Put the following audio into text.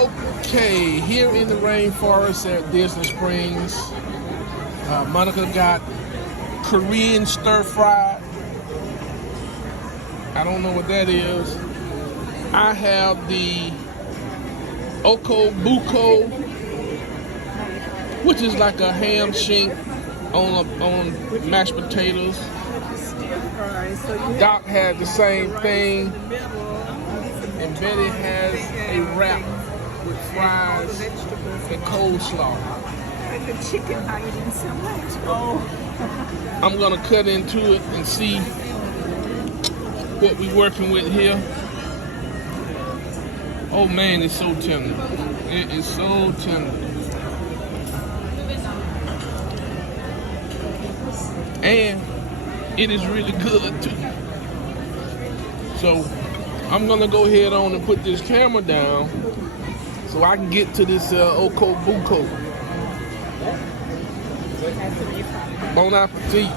Okay, here in the rainforest at Disney Springs, Monica got Korean stir fried. I don't know what that is. I have the oko buko, which is like a ham shank on mashed potatoes. Doc had the same thing, and Betty has a wrap with fries and coleslaw. And the chicken hiding so much. Oh. I'm gonna cut into it and see what we're working with here. Oh man, it's so tender. It is so tender. And it is really good too. So I'm gonna go ahead on and put this camera down so I can get to this oko buko. Bon appetit.